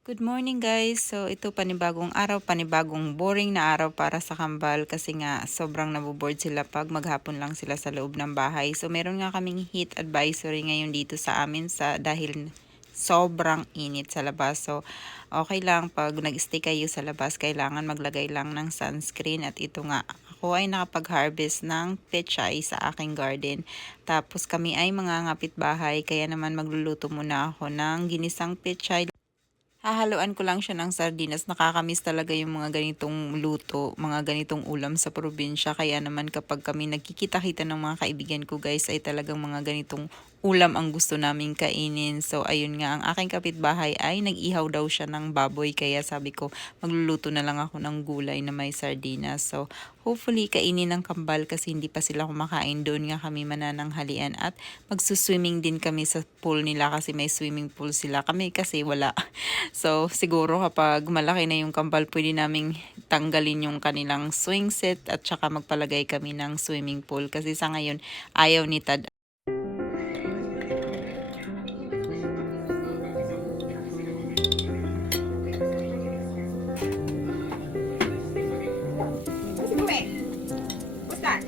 Good morning guys! So ito panibagong araw, panibagong boring na araw para sa kambal kasi nga sobrang naboboard sila pag maghapon lang sila sa loob ng bahay. So meron nga kaming heat advisory ngayon dito sa amin dahil sobrang init sa labas. So okay lang pag nag-stay kayo sa labas, kailangan maglagay lang ng sunscreen at ito nga ako ay nakapag-harvest ng pechay sa aking garden. Tapos kami ay mga ngapit bahay kaya naman magluluto muna ako ng ginisang pechay. Hahaluan ko lang siya ng sardinas. Nakakamiss talaga yung mga ganitong luto, mga ganitong ulam sa probinsya. Kaya naman kapag kami nagkikita-kita ng mga kaibigan ko guys, ay talagang mga ganitong ulam ang gusto naming kainin. So ayun nga, ang aking kapitbahay ay nag-ihaw daw siya ng baboy. Kaya sabi ko, magluluto na lang ako ng gulay na may sardinas. So hopefully kainin ng kambal kasi hindi pa sila kumakain. Doon nga kami manananghalian at magsuswimming din kami sa pool nila kasi may swimming pool sila. Kami kasi wala. So, siguro kapag malaki na yung kambal, pwede naming tanggalin yung kanilang swing set at saka magpalagay kami ng swimming pool. Kasi sa ngayon, ayaw ni Tad. What's that?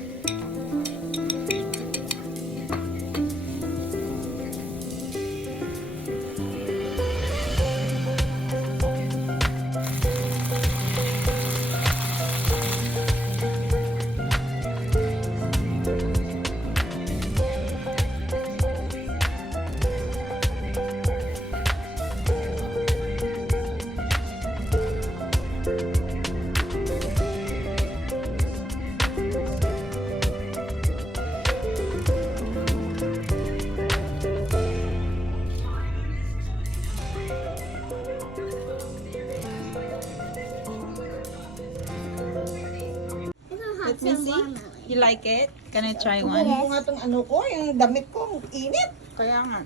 Let me see. You like it? Can I try one? Ano nga itong ano ko, yung damit ko, init. Kaya nga.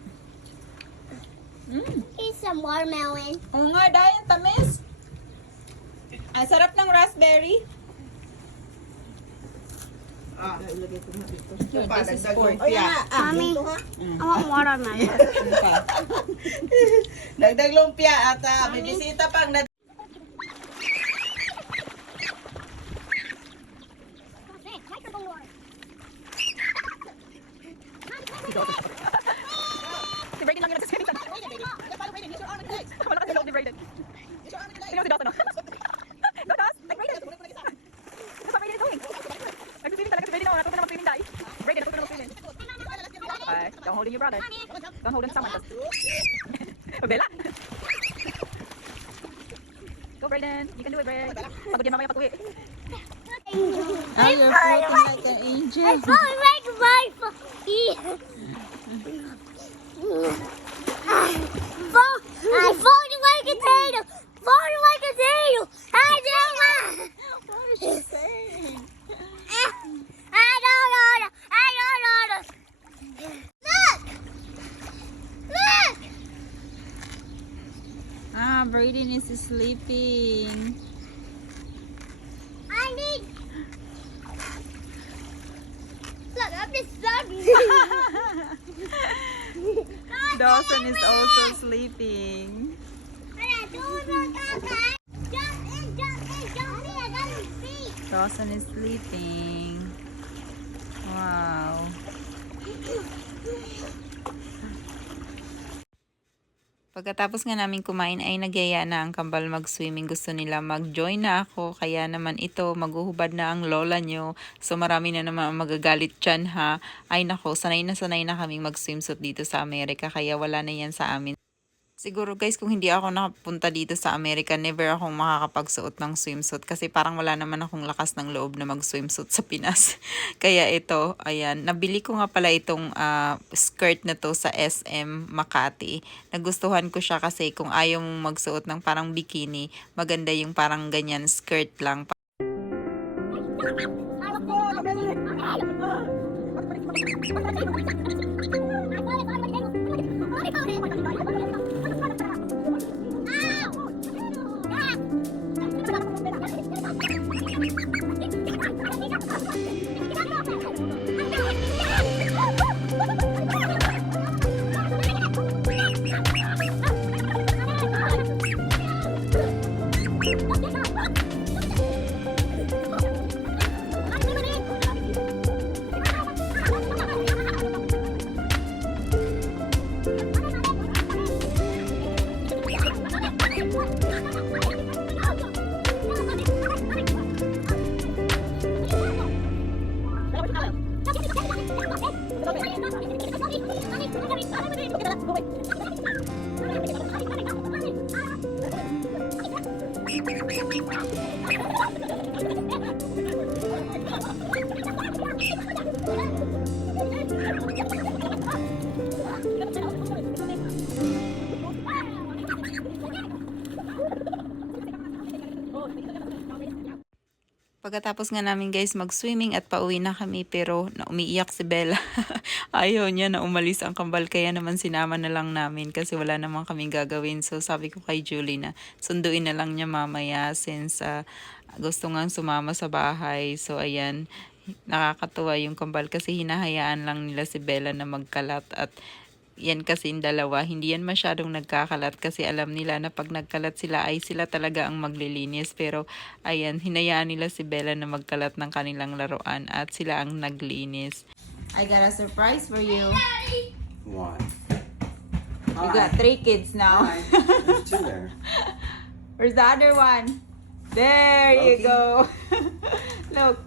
Here's some watermelon. Oo nga, Dayan, tamis. Ang sarap ng raspberry. Ah, ilagay ko nga dito. Here, Pa, this is dagdag for lumpia. Mommy. Dito ha. I want watermelon. Okay. Dagdag lumpia at may bisita pang Si Brayden lang yung nagsaswimming sa malakas yung loob ni Brayden. Tingnan mo si Dawson, no? Go, Daws! Like Brayden! That's what Brayden is doing. Nagsaswimming talaga si Brayden, no? Natuto na mag-swimming, Day. Brayden, natuto na mag-swimming. Okay, don't hold in your brother. Don't hold in someone. Bella! Go, Brayden. You can do it, Brayden. Pagod yan mamaya pag-uwi. Oh, you're floating like an angel. It's falling like a rifle. I'm falling like a potato. Falling like a potato. I don't know. What is she saying? I don't know. I don't know. Look. Look. Ah, Brayden is sleeping. I need. Look, I'm just studying. Dawson is also sleeping. Dawson is sleeping. Wow. Pagkatapos nga namin kumain ay nagyaya na ang kambal mag-swimming. Gusto nila mag-join na ako. Kaya naman ito, maghuhubad na ang lola nyo. So marami na naman magagalit dyan ha. Ay nako, sanay na kaming mag-swimsuit dito sa Amerika. Kaya wala na yan sa amin. Siguro guys, kung hindi ako nakapunta dito sa Amerika, never akong makakapagsuot ng swimsuit kasi parang wala naman akong lakas ng loob na mag-swimsuit sa Pinas. Kaya ito, ayan, nabili ko nga pala itong skirt na to sa SM Makati. Nagustuhan ko siya kasi kung ayaw mong magsuot ng parang bikini, maganda yung parang ganyan skirt lang. Pagkatapos nga namin guys mag-swimming at pauwi na kami pero umiiyak si Bella. Ayaw niya na umalis ang kambal kaya naman sinama na lang namin kasi wala naman kaming gagawin. So sabi ko kay Julie na sunduin na lang niya mamaya since gusto nga sumama sa bahay. So ayan, nakakatuwa yung kambal kasi hinahayaan lang nila si Bella na magkalat at yan kasi yung dalawa, hindi yan masyadong nagkakalat kasi alam nila na pag nagkalat sila ay sila talaga ang maglilinis. Pero ayan, hinayaan nila si Bella na magkalat ng kanilang laruan at sila ang naglinis. I got a surprise for you. What? You got 3 kids now. Hi. There's 2 there. Where's the other one? There you Loki? go. Look.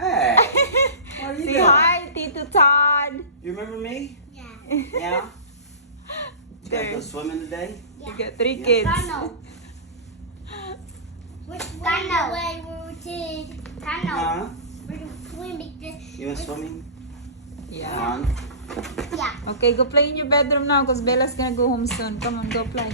Hey. What are you Say doing? hi, Tito Todd. You remember me? Yeah. Yeah. You guys There. go swimming today? You got 3 Yeah. kids. Which way we're to Kano? Huh? We're swimming. You went swimming? Yeah. Fun. Yeah. Okay, go play in your bedroom now because Bella's gonna go home soon. Come on, go play.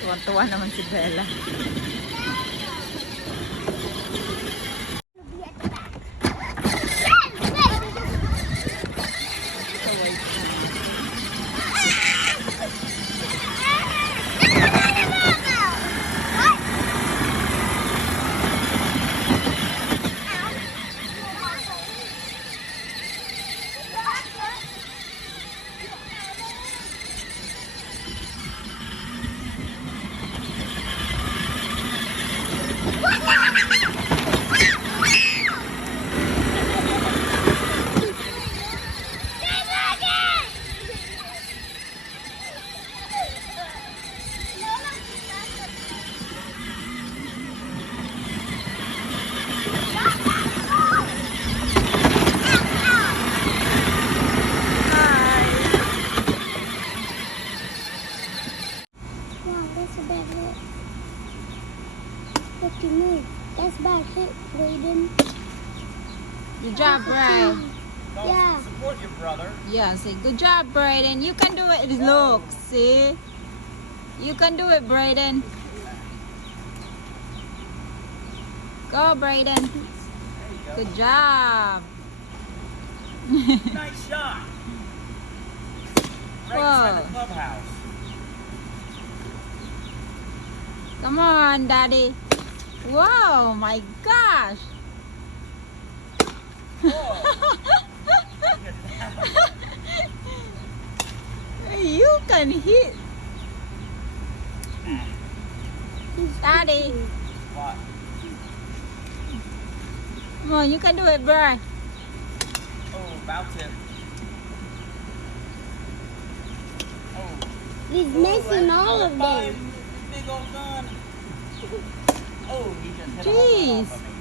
Tuwan-tuwa naman si Bella. Wow, that's a bad hit. What do you mean? That's a bad hit, Brayden. Good job, Brian. Yeah. Support your brother. Yeah, say good job, Brayden. You can do it. Look, see? You can do it, Brayden. Go, Brayden. Good job. Nice shot. Right inside the Whoa. clubhouse. Come on, Daddy. Whoa, my gosh. You can hit. Daddy. What? Come on, you can do it, bro. Oh, about to. Oh. He's missing all of them. Big old gun. Oh, he just hit a home run Jeez. off of me.